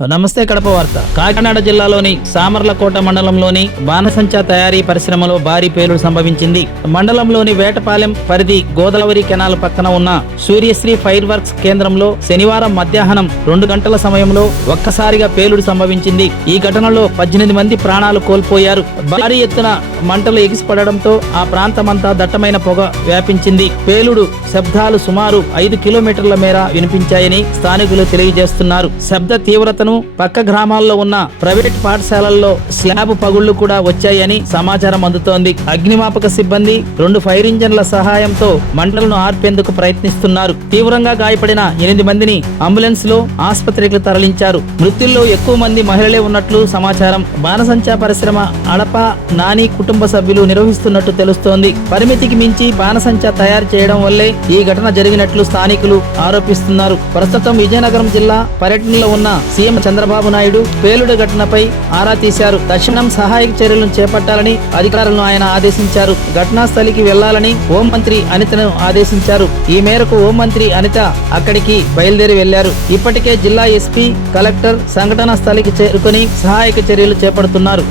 నమస్తే కడప వార్త. కాకినాడ జిల్లాలోని సామర్లకోట మండలంలోని బాణసంచా తయారీ పరిశ్రమలో భారీ పేలుడు సంభవించింది. మండలంలోని వేటపాలెం పరిధి గోదావరి కెనాల్ పక్కన ఉన్న సూర్యశ్రీ ఫైర్ వర్క్స్ కేంద్రంలో శనివారం మధ్యాహ్నం 2 గంటల సమయంలో ఒక్కసారిగా పేలుడు సంభవించింది. ఈ ఘటనలో 18 మంది ప్రాణాలు కోల్పోయారు. భారీ ఎత్తున మంటలు ఎగిసిపడడంతో ఆ ప్రాంతమంతా దట్టమైన పొగ వ్యాపించింది. పేలుడు శబ్దాలు సుమారు 5 కిలోమీటర్ల మేర వినిపించాయని స్థానికులు తెలియజేస్తున్నారు. శబ్ద తీవ్రతను పక్క గ్రామాల్లో ఉన్న ప్రైవేట్ పాఠశాలల్లో స్లాబ్ పగుళ్లు కూడా వచ్చాయని సమాచారం అందుతోంది. అగ్నిమాపక సిబ్బంది 2 ఫైర్ ఇంజన్ల సహాయంతో మంటలను ఆర్పేందుకు ప్రయత్నిస్తున్నారు. తీవ్రంగా గాయపడిన 8 మందిని అంబులెన్స్ లో ఆసుపత్రికి తరలించారు. మృతుల్లో ఎక్కువ మంది మహిళలే ఉన్నట్లు సమాచారం. బాణసంచా పరిశ్రమ అడప నాని కుటుంబ సభ్యులు నిర్వహిస్తున్నట్టు తెలుస్తోంది. పరిమితికి మించి బాణసంచా తయారు చేయడం వల్లే ఈ ఘటన జరిగినట్లు స్థానికులు ఆరోపిస్తున్నారు. ప్రస్తుతం విజయనగరం జిల్లా పర్యటనలో ఉన్న సీఎం చంద్రబాబు నాయుడు పేలుడు ఘటనపై ఆరా తీశారు. తక్షణం సహాయక చర్యలను చేపట్టాలని అధికారులను ఆయన ఆదేశించారు. ఘటనా స్థలికి వెళ్లాలని హోంమంత్రి అనితను ఆదేశించారు. ఈ మేరకు హోంమంత్రి అనిత అక్కడికి బయలుదేరి వెళ్లారు. ఇప్పటికే జిల్లా ఎస్పీ, కలెక్టర్ సంఘటనా స్థలికి చేరుకుని సహాయక చర్యలు చేపడుతున్నారు.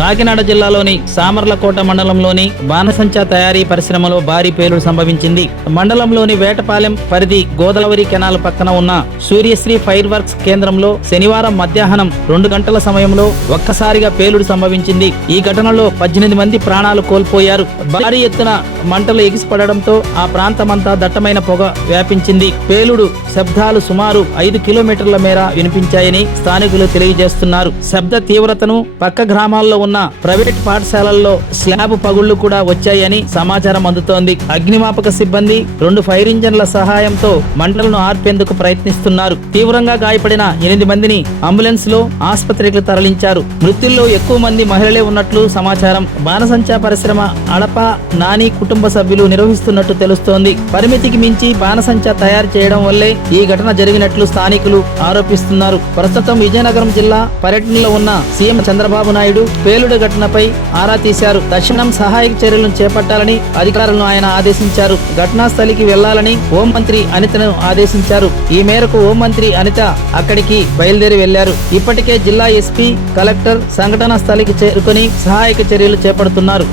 కాకినాడ జిల్లాలోని సామర్లకోట మండలంలోని బాణసంచా తయారీ పరిశ్రమలో భారీ పేలుడు సంభవించింది. మండలంలోని వేటపాలెం పరిధి గోదావరి కెనాల్ పక్కన ఉన్న సూర్యశ్రీ ఫైర్ వర్క్స్ కేంద్రంలో శనివారం మధ్యాహ్నం 2 గంటల సమయంలో ఒక్కసారిగా పేలుడు సంభవించింది. ఈ ఘటనలో 18 మంది ప్రాణాలు కోల్పోయారు. భారీ ఎత్తున మంటలు ఎగిసిపడడంతో ఆ ప్రాంతమంతా దట్టమైన పొగ వ్యాపించింది. పేలుడు శబ్దాలు సుమారు 5 కిలోమీటర్ల మేర వినిపించాయని స్థానికులు తెలియజేస్తున్నారు. శబ్ద తీవ్రతను పక్క గ్రామాల్లో ఉన్న ప్రైవేట్ పాఠశాలల్లో స్లాబ్ పగుళ్లు కూడా వచ్చాయని సమాచారం అందుతోంది. అగ్నిమాపక సిబ్బంది 2 ఫైర్ ఇంజన్ల సహాయంతో మంటలను ఆర్పేందుకు ప్రయత్నిస్తున్నారు. తీవ్రంగా గాయపడిన 8 మందిని అంబులెన్స్ లో ఆసుపత్రికి తరలించారు. మృతుల్లో ఎక్కువ మంది మహిళలే ఉన్నట్లు సమాచారం. బాణసంచా పరిశ్రమ అడప నాని కుటుంబ సభ్యులు నిర్వహిస్తున్నట్టు తెలుస్తోంది. పరిమితికి మించి బాణసంచా తయారు చేయడం వల్లే ఈ ఘటన జరిగినట్లు స్థానికులు ఆరోపిస్తున్నారు. ప్రస్తుతం విజయనగరం జిల్లా పర్యటనలో ఉన్న సీఎం చంద్రబాబు నాయుడు పేలుడు ఘటనపై ఆరా తీశారు. తక్షణం సహాయక చర్యలను చేపట్టాలని అధికారులను ఆయన ఆదేశించారు. ఘటనా స్థలికి వెళ్లాలని హోంమంత్రి అనితను ఆదేశించారు. ఈ మేరకు హోంమంత్రి అనిత అక్కడికి బయలుదేరి వెళ్లారు. ఇప్పటికే జిల్లా ఎస్పీ, కలెక్టర్ సంఘటనా స్థలికి చేరుకుని సహాయక చర్యలు చేపడుతున్నారు.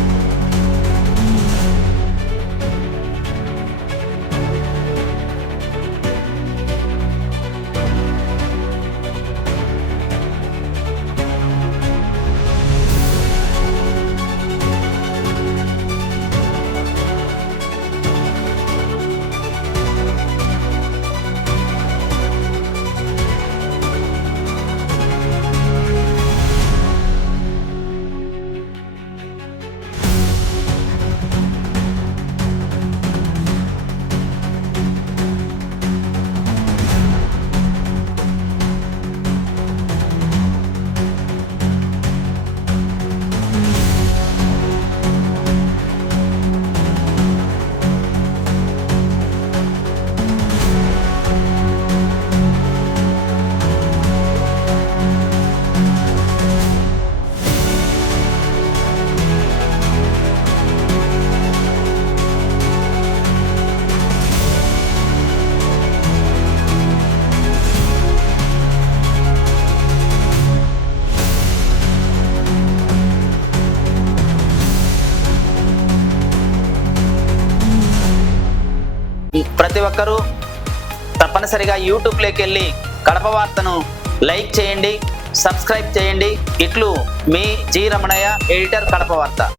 ప్రతి ఒక్కరూ తప్పనిసరిగా యూట్యూబ్లోకి వెళ్ళి కడప వార్తను లైక్ చేయండి, సబ్స్క్రైబ్ చేయండి. ఇట్లు మీ జి రమణయ్య, ఎడిటర్, కడప వార్త.